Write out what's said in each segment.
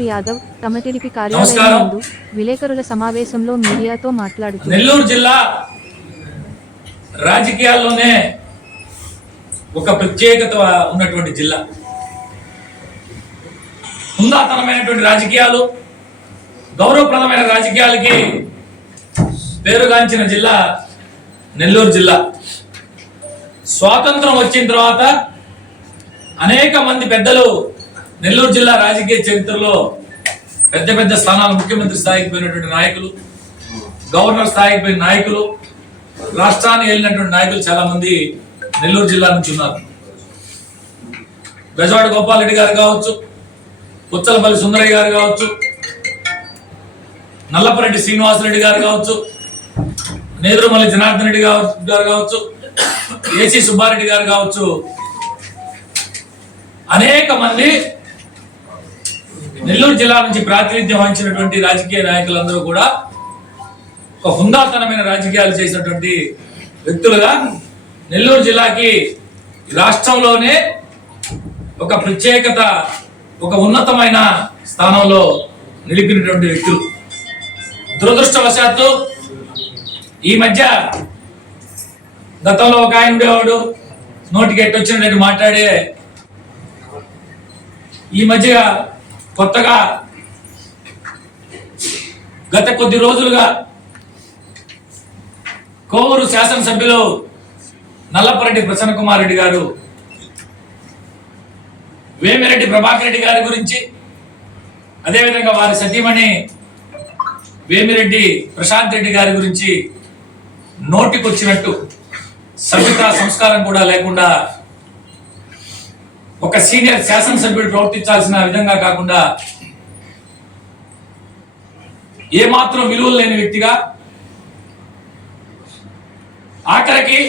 కుమార్ యాదవ్ తమ టిడిపి కార్యాలయం. ముందు విలేకరుల సమావేశంలో మీడియాతో మాట్లాడుతూ నెల్లూరు జిల్లా రాజకీయాల్లోనే ఒక ప్రత్యేకత ఉన్నటువంటి జిల్లా హుందాతనమైనటువంటి రాజకీయాలు గౌరవప్రదమైన రాజకీయాలకి పేరుగాంచిన జిల్లా నెల్లూరు జిల్లా స్వాతంత్రం వచ్చిన తర్వాత అనేక మంది పెద్దలు నెల్లూరు జిల్లా రాజకీయ చరిత్రలో పెద్ద పెద్ద స్థానాలు ముఖ్యమంత్రి స్థాయికి పోయినటువంటి నాయకులు గవర్నర్ స్థాయికి పోయిన నాయకులు రాష్ట్రాన్ని వెళ్ళినటువంటి నాయకులు చాలా మంది నెల్లూరు జిల్లా నుంచి ఉన్నారు. బెజవాడ గోపాలరెడ్డి గారు కావచ్చు పుచ్చలపల్లి సుందరయ్య గారు కావచ్చు నల్లపరెడ్డి శ్రీనివాసరెడ్డి గారు కావచ్చు నేదురుమల్లి జనార్దన్ రెడ్డి గారు కావచ్చు ఏసీ సుబ్బారెడ్డి గారు కావచ్చు అనేక మంది నెల్లూరు జిల్లా నుంచి ప్రాతినిధ్యం వహించినటువంటి రాజకీయ నాయకులందరూ కూడా ఒక హుందాతనమైన రాజకీయాలు చేసినటువంటి వ్యక్తులుగా నెల్లూరు జిల్లాకి రాష్ట్రంలోనే ఒక ప్రత్యేకత ఒక ఉన్నతమైన స్థానంలో నిలిపినటువంటి వ్యక్తులు. దురదృష్టవశాత్తు ఈ మధ్య గతంలో ఒక ఆయన ఉండేవాడు. నోటికి ఎట్టొచ్చినట్టు మాట్లాడే ఈ మధ్య కొత్తగా గత కొద్ది రోజులుగా కోవూరు శాసనసభ్యులు నల్లపరెడ్డి ప్రసన్న కుమార్ రెడ్డి గారు వేమిరెడ్డి ప్రభాకర్ రెడ్డి గారి గురించి అదేవిధంగా వారి సతీమణి వేమిరెడ్డి ప్రశాంత్ రెడ్డి గారి గురించి నోటికొచ్చినట్టు సభ్యత సంస్కారం కూడా లేకుండా ఒక సీనియర్ శాసనసభ్యుడు ప్రవర్తించాల్సిన విధంగా కాకుండా ఏమాత్రం విలువలు లేని వ్యక్తిగా ఆఖరికి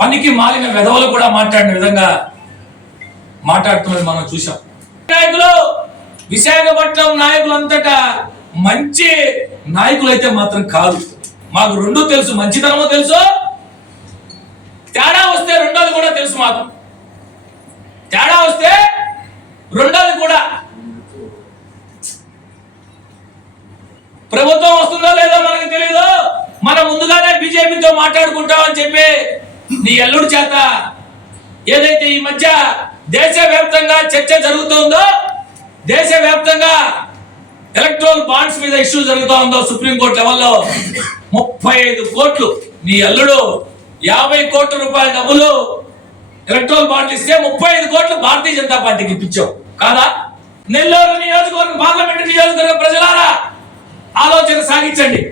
పనికి మాలిన వెధవలు కూడా మాట్లాడిన విధంగా మాట్లాడుతున్నది మనం చూసాం నాయకులు విశాఖపట్నం నాయకులంతటా మంచి నాయకులు అయితే మాత్రం కాదు. మాకు రెండు తెలుసు మంచితనమో తెలుసు తేడా వస్తే రెండోది కూడా తెలుసు మాకు. వస్తే రెండోది కూడా. ప్రభుత్వం వస్తుందో లేదో మనకు తెలియదు మనం ముందుగానే బీజేపీతో మాట్లాడుకుంటామని చెప్పి నీ ఎల్లుడి చేత ఏదైతే ఈ మధ్య దేశవ్యాప్తంగా చర్చ జరుగుతుందో దేశవ్యాప్తంగా ఎలక్ట్రోల్ బాండ్స్ మీద ఇష్యూ జరుగుతూ ఉందో సుప్రీంకోర్టు లెవెల్లో ముప్పై ఐదు కోట్లు. నీ అల్లుడు యాభై కోట్ల రూపాయల డబ్బులు ఎలక్ట్రోల్ బాండ్లు ఇస్తే ముప్పై ఐదు కోట్లు భారతీయ జనతా పార్టీకి ఇప్పించావు. కాదా? నెల్లూరు నియోజకవర్గం పార్లమెంటు నియోజకవర్గ ప్రజలారా ఆలోచన సాగించండి.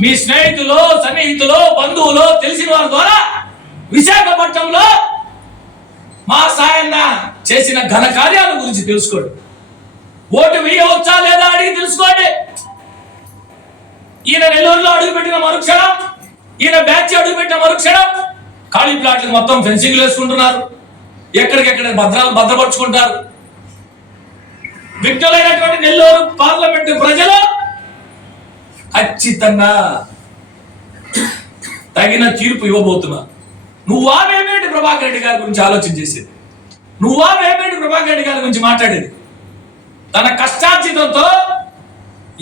మీ స్నేహితులు సన్నిహితులు బంధువులు తెలిసిన వారి ద్వారా విశాఖపట్నంలో మా సాయన్న చేసిన ఘన కార్యాల గురించి తెలుసుకోండి. ఓటు వేయవచ్చా లేదా అడిగి తెలుసుకోండి. ఈయన నెల్లూరులో అడుగుపెట్టిన మరుక్షణం ఈయన బ్యాచ్ అడుగుపెట్టిన మరుక్షణం ఖాళీ ప్లాట్లు మొత్తం ఫెన్సింగ్ వేసుకుంటున్నారు. ఎక్కడికెక్కడ భద్రాలు భద్రపరుచుకుంటారు. విఘ్నులైనటువంటి నెల్లూరు పార్లమెంటు ప్రజలు ఖచ్చితంగా తగిన తీర్పు ఇవ్వబోతున్నా నువ్వా వేమేటి ప్రభాకర్ రెడ్డి గారి గురించి ఆలోచన చేసేది? నువ్వా వేమేటి ప్రభాకర్ రెడ్డి గారి గురించి మాట్లాడేది? తన కష్టార్జితంతో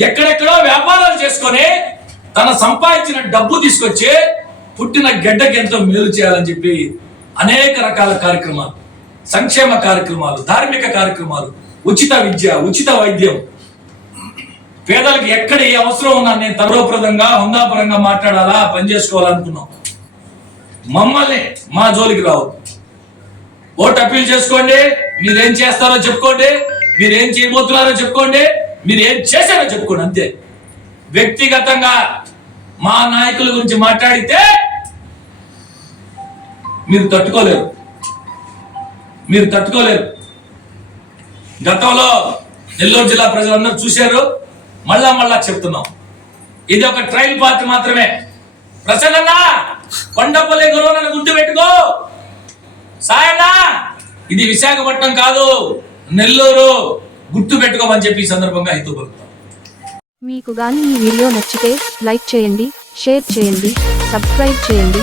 ఎక్కడెక్కడో వ్యాపారాలు చేసుకొని తన సంపాదించిన డబ్బు తీసుకొచ్చి పుట్టిన గడ్డకి ఎంతో మేలు చేయాలని చెప్పి అనేక రకాల కార్యక్రమాలు సంక్షేమ కార్యక్రమాలు ధార్మిక కార్యక్రమాలు ఉచిత విద్య ఉచిత వైద్యం. పేదలకు ఎక్కడ ఏ అవసరం ఉన్నా నేను తరోప్రదంగా హుందాపరంగా మాట్లాడాలా పని చేసుకోవాలనుకున్నాం. మమ్మల్ని మా జోలికి రావు ఓటు అప్పీల్ చేసుకోండి మీరేం చేస్తారో చెప్పుకోండి మీరేం చేయబోతున్నారో చెప్పుకోండి మీరు ఏం చేశారో చెప్పుకోండి అంతే. వ్యక్తిగతంగా మా నాయకుల గురించి మాట్లాడితే మీరు తట్టుకోలేరు. మీరు తట్టుకోలేరు. గతంలో నెల్లూరు జిల్లా ప్రజలందరూ చూశారు. మళ్ళా మళ్ళా చెప్తున్నాం. ఇది ఒక ట్రయల్ పార్టీ మాత్రమే. ప్రసన్న కొండపల్లి గురువు నన్ను గుర్తు పెట్టుకో. సాయన్నా ఇది విశాఖపట్నం కాదు నెల్లూరు. గుర్తు పెట్టుకోమని చెప్పి ఈ సందర్భంగా హితూ పలుకుతాం. మీకు గాని ఈ వీడియో నచ్చితే లైక్ చేయండి షేర్ చేయండి సబ్స్క్రైబ్ చేయండి.